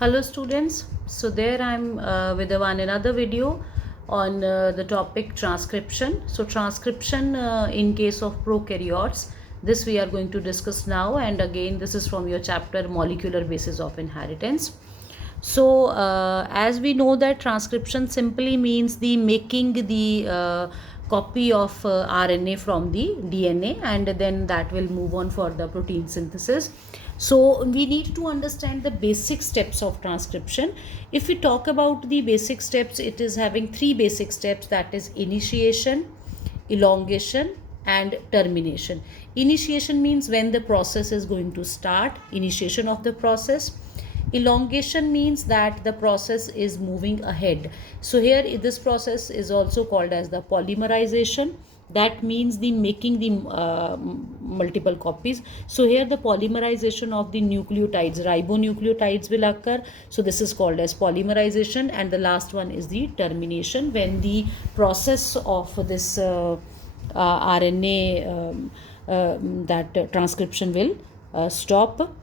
Hello students, so there I'm with one another video on the topic transcription. So transcription in case of prokaryotes, this we are going to discuss now, and again this is from your chapter molecular basis of inheritance. So as we know that transcription simply means the making the copy of RNA from the DNA, and then that will move on for the protein synthesis. So we need to understand the basic steps of transcription. If we talk about the basic steps, it is having three basic steps, that is initiation, elongation and termination. Initiation means when the process is going to start, initiation of the process. Elongation means that the process is moving ahead. So here this process is also called as the polymerization. That means the making the multiple copies. So here the polymerization of the nucleotides, ribonucleotides will occur. So this is called as polymerization. And the last one is the termination, when the process of this RNA that transcription will stop.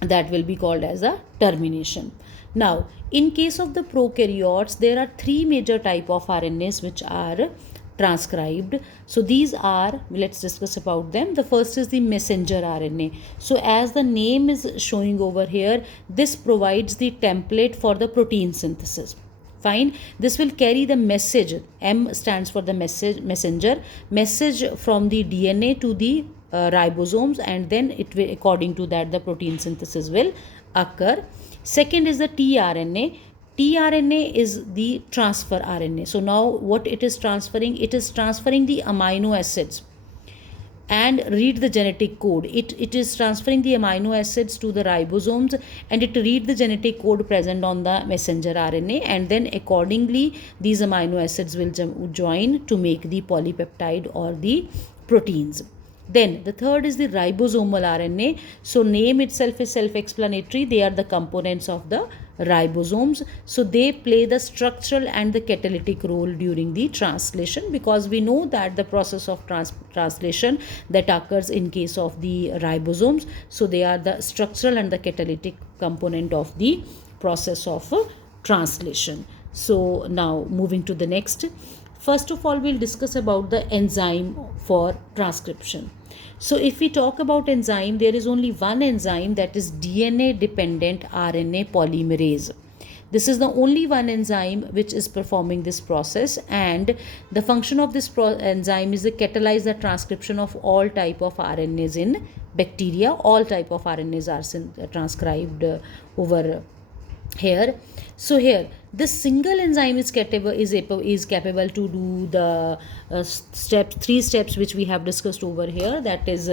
That will be called as a termination. Now in case of the prokaryotes, there are three major type of RNAs which are transcribed. So these are, let's discuss about them. The first is the messenger RNA. So as the name is showing over here, this provides the template for the protein synthesis. Fine. This will carry the message. M stands for the messenger message from the DNA to the ribosomes, and then it will, according to that, the protein synthesis will occur. Second is the tRNA. tRNA is the transfer RNA. So now what it is transferring? It is transferring the amino acids and read the genetic code. It is transferring the amino acids to the ribosomes, and it read the genetic code present on the messenger RNA, and then accordingly these amino acids will join to make the polypeptide or the proteins. Then the third is the ribosomal RNA. So name itself is self-explanatory. They are the components of the ribosomes. So they play the structural and the catalytic role during the translation, because we know that the process of translation that occurs in case of the ribosomes. So they are the structural and the catalytic component of the process of translation. So now moving to the next. First of all, we'll discuss about the enzyme for transcription. So if we talk about enzyme, there is only one enzyme, that is DNA dependent RNA polymerase. This is the only one enzyme which is performing this process, and the function of this enzyme is to catalyze the transcription of all type of RNAs in bacteria. All type of RNAs are transcribed over here. So here this single enzyme is capable to do the three steps which we have discussed over here, that is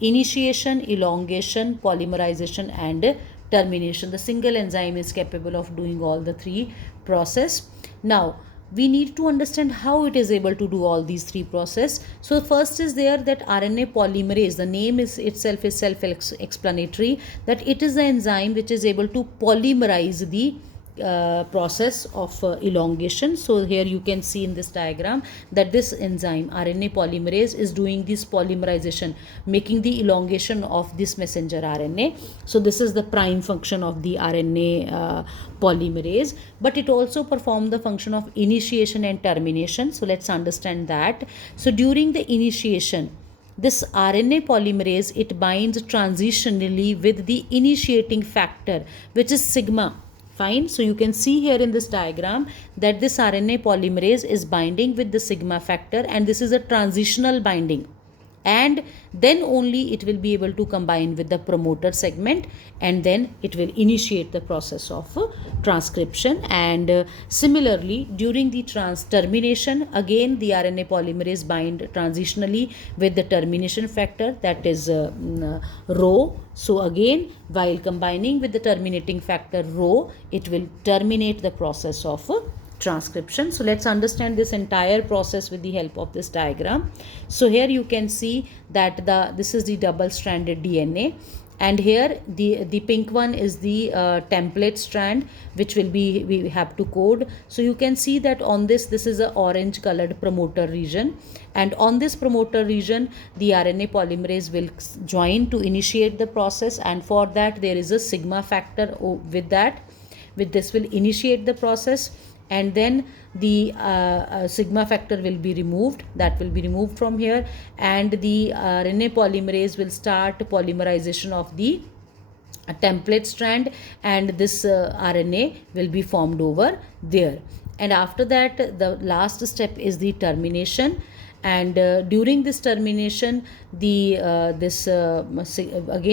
initiation, elongation, polymerization and termination. The single enzyme is capable of doing all the three process. Now we need to understand how it is able to do all these three process. So first is there that RNA polymerase. The name is itself is self-explanatory, that it is the enzyme which is able to polymerize the process of elongation. So here you can see in this diagram that this enzyme RNA polymerase is doing this polymerization, making the elongation of this messenger RNA. So this is the prime function of the RNA polymerase, but it also performs the function of initiation and termination. So let's understand that. So during the initiation, this RNA polymerase, it binds transitionally with the initiating factor, which is sigma. Fine. So you can see here in this diagram that this RNA polymerase is binding with the sigma factor, and this is a transitional binding, and then only it will be able to combine with the promoter segment, and then it will initiate the process of transcription. And similarly during the termination, again the RNA polymerase bind transitionally with the termination factor, that is rho. So again, while combining with the terminating factor rho, it will terminate the process of transcription. So let's understand this entire process with the help of this diagram. So here you can see that this is the double stranded DNA, And here the pink one is the template strand, which will be, we have to code. So you can see that on this is a orange colored promoter region, and on this promoter region the RNA polymerase will join to initiate the process, and for that there is a sigma factor with that, with this will initiate the process, and then the sigma factor will be removed, that will be removed from here, and the RNA polymerase will start polymerization of the template strand, and this RNA will be formed over there. And after that, the last step is the termination, and during this termination the again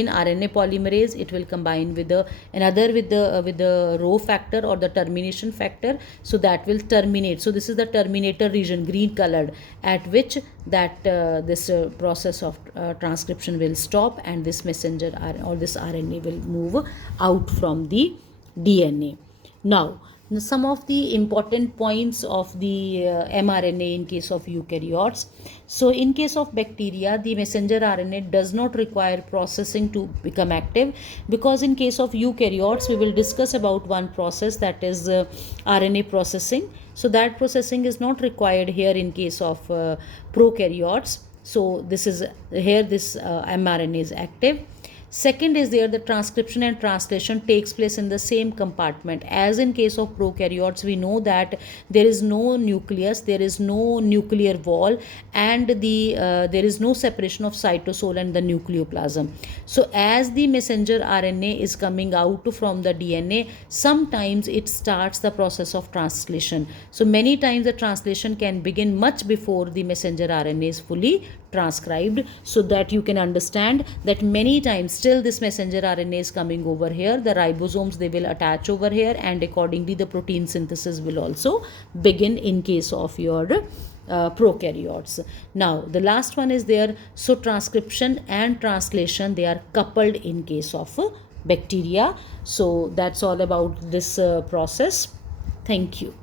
RNA polymerase, it will combine with the another with the rho factor or the termination factor, so that will terminate. So this is the terminator region, green colored, at which that this process of transcription will stop, and this messenger or this RNA will move out from the DNA. Now some of the important points of the mRNA in case of eukaryotes. So in case of bacteria, the messenger RNA does not require processing to become active, because in case of eukaryotes we will discuss about one process, that is RNA processing. So that processing is not required here in case of prokaryotes. So this is here, this mRNA is active. Second is there, the transcription and translation takes place in the same compartment. As in case of prokaryotes, we know that there is no nucleus, there is no nuclear wall, and there is no separation of cytosol and the nucleoplasm. So as the messenger RNA is coming out from the DNA, sometimes it starts the process of translation. So many times the translation can begin much before the messenger RNA is fully transcribed, so that you can understand that many times still this messenger RNA is coming over here, the ribosomes, they will attach over here, and accordingly the protein synthesis will also begin in case of your prokaryotes. Now the last one is there, so transcription and translation, they are coupled in case of bacteria. So that's all about this process. Thank you.